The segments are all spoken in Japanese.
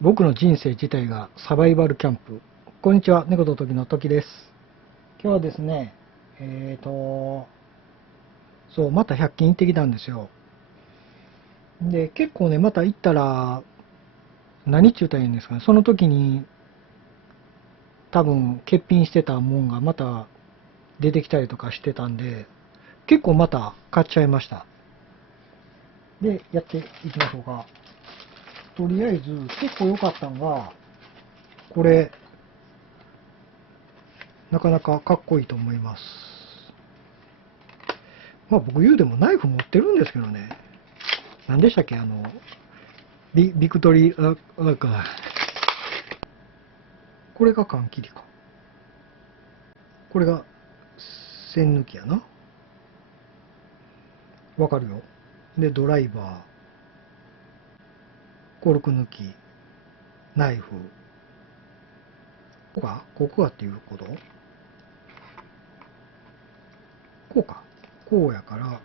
僕の人生自体がサバイバルキャンプ。こんにちは、猫と時の時です。今日はですね、そう、また100均行ってきたんですよ。で、結構ね、また行ったら、何って言ったらいいんですかね、その時に多分欠品してたもんがまた出てきたりとかしてたんで、結構また買っちゃいました。で、やっていきましょうか。とりあえず、結構良かったのが、これ、なかなかかっこいいと思います。まあ僕言うでもナイフ持ってるんですけどね。何でしたっけビクトリー、これが缶切りか。これが栓抜きやな。わかるよ。で、ドライバー、コルク抜き、ナイフ。ここがっていうことこうか。こうやから、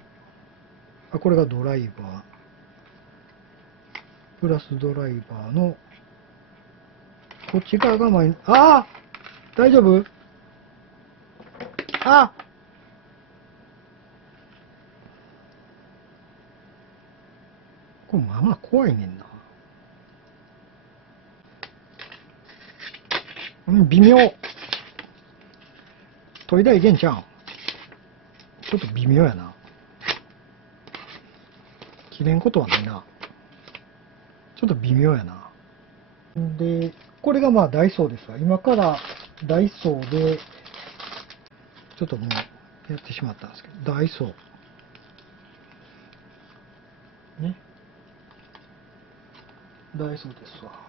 これがドライバー、プラスドライバーの、こっち側が前に、大丈夫あこれまあまあ怖いねんな。微妙。取りたいけんちゃうんちょっと微妙やな。切れんことはないな。ちょっと微妙やな。で、これがまあダイソーですわ。今からダイソーで、ちょっともうやってしまったんですけど、ダイソー。ね。ダイソーですわ。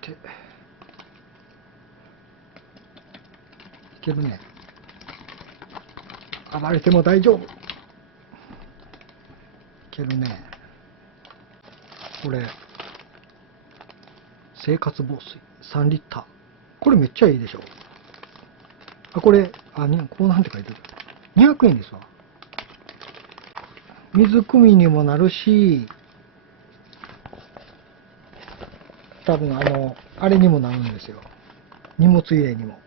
で、いけるね。暴れても大丈夫。いけるね。これ、生活防水3リッター。これめっちゃいいでしょ。これ、こうなんて書いてる。200円ですわ。水汲みにもなるし、多分あれにもなるんですよ。荷物入れにも。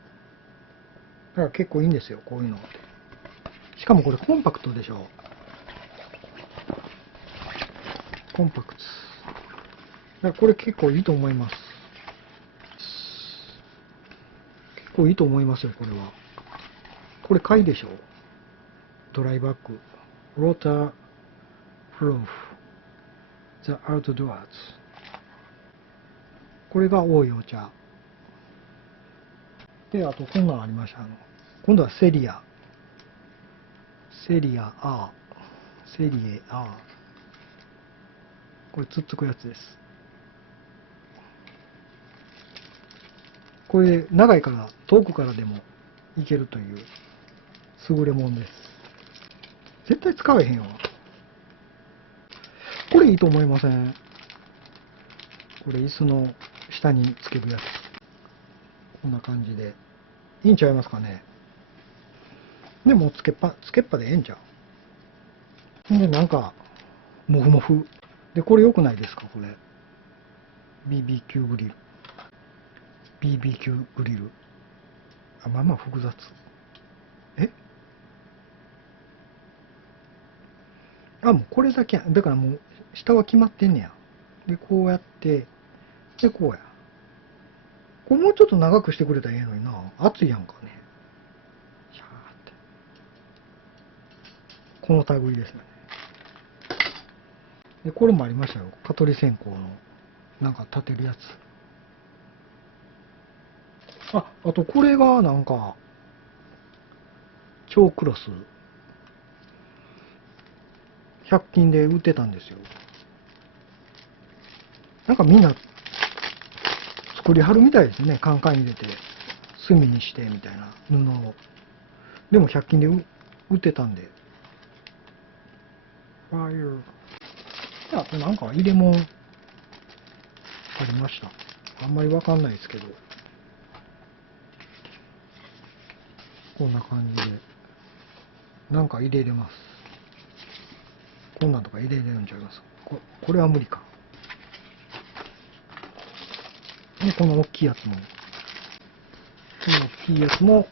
だから結構いいんですよ、こういうのって。しかもこれコンパクトでしょ。コンパクト。だからこれ結構いいと思います。結構いいと思いますよ、これは。これ買いでしょ。ドライバッグ。ウォータープルーフ。ザ・アウトドアーズ。これが多いお茶。で、あとこんなのありました。今度はセリア。セリア R。セリエ R。これつっつくやつです。これ長いから遠くからでもいけるという優れもんです。絶対使えへんわ。これいいと思いません？これ椅子の下につけるやつ。こんな感じで。いいんちゃいますかね。でもつけっぱでええんちゃう。で、なんか、もふもふ。で、これ良くないですかこれ。BBQ グリル。BBQ グリル。まあまあ複雑。えもうこれだけや。だからもう、下は決まってんねや。で、こうやって、で、こうや。これもうちょっと長くしてくれたらええのにな。熱いやんかね。シャーって。この類ですね。で、これもありましたよ。蚊取り線香の、なんか立てるやつ。あとこれがなんか、超クロス。100均で売ってたんですよ。なんかみんな作りはるみたいですね。カンカン入れて、炭にしてみたいな布を。でも100均で売ってたんで。ファイヤー。あとなんか入れ物ありました。あんまりわかんないですけど。こんな感じで。なんか入れれます。こんなんとか入れれるんちゃいます？これは無理か。で、この大きいやつも、この大きいやつも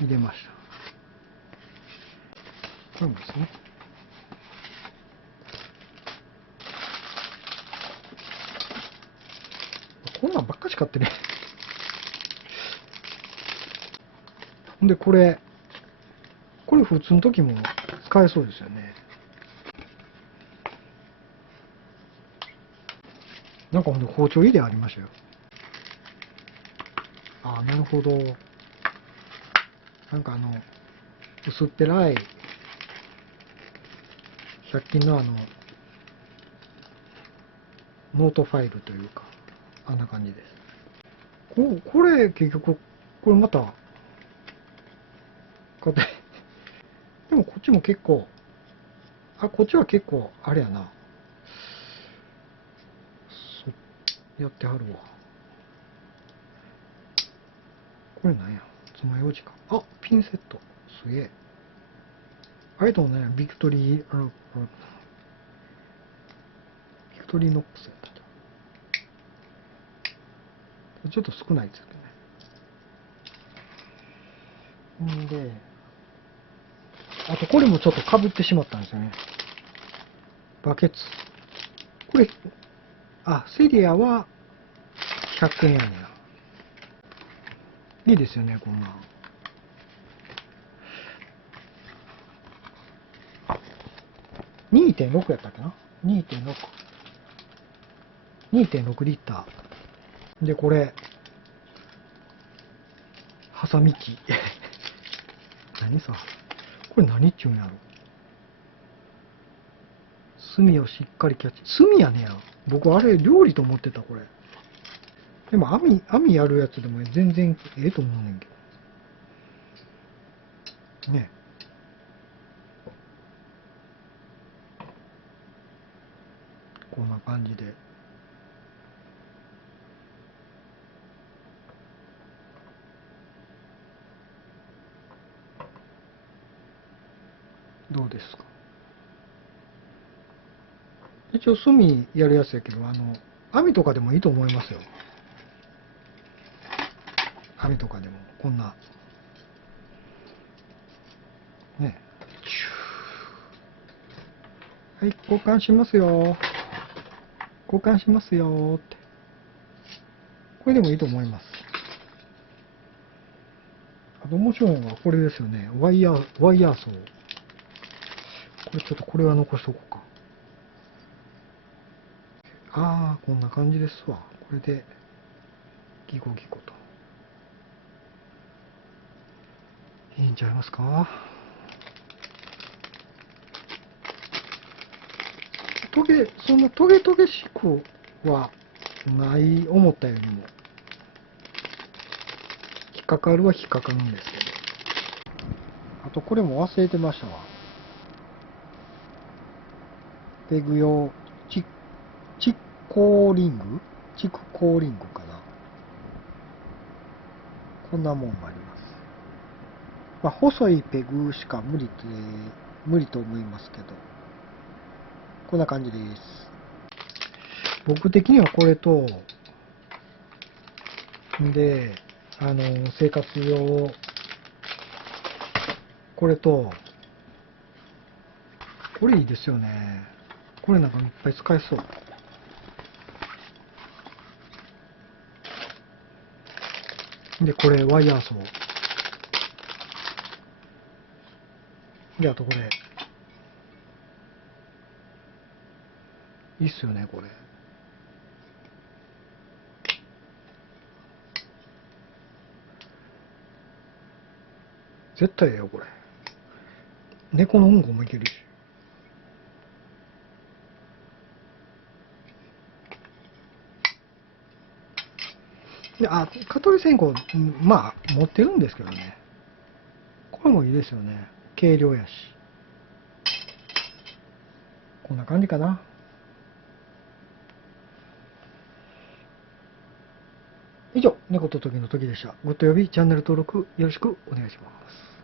入れました。これもですね。こんなんばっかし買ってね。ほんで、これ普通の時も使えそうですよね。なんかほんで包丁入れありましたよ。ああ、なるほど。なんか薄っぺらい、100均のノートファイルというか、あんな感じです。これ、結局、これまた、買って、でもこっちも結構、こっちは結構、あれやな。やってはるわ。これなんや。爪楊枝か。ピンセット。すげえ。あれともね、ビクトリー、ビクトリーノックスやったと。ちょっと少ないですけどね。んで、あとこれもちょっと被ってしまったんですよね。バケツ。これ、セリアは100円やねん。いいですよね、こんなん。2.6 やったっけな？ 2.6。2.6 リッター。で、これ、ハサミ機。何さ。これ何っちゅうんやろ。炭をしっかりキャッチ。炭やねや。僕あれ料理と思ってた、これ。でも網やるやつでも全然ええと思うねんけど。ね。こんな感じで。どうですか？一応炭やるやつやけど、網とかでもいいと思いますよ。網とかでも、こんな。ね。はい、交換しますよ。交換しますよって。これでもいいと思います。あと面白いのはこれですよね。ワイヤーソー。これは残しとこうか。こんな感じですわ。これで、ギコギコと。いいんちゃいますか？そんなトゲトゲしくはない、思ったよりも。引っかかるは引っかかるんですけど。あとこれも忘れてましたわ。ペグ用、チッコーリングチクコーリングかな。こんなもんがあります。細いペグしか無理と思いますけど。こんな感じです。僕的にはこれと、で、生活用、これと、これいいですよね。これなんかいっぱい使えそう。で、これ、ワイヤーソー。で、あとこれ。いいっすよね、これ。絶対ええよ、これ。猫のうんこもいけるし。で、蚊取り線香、持ってるんですけどね。これもいいですよね。軽量やし。こんな感じかな。以上、猫と時の時でした。ごっと呼び、チャンネル登録よろしくお願いします。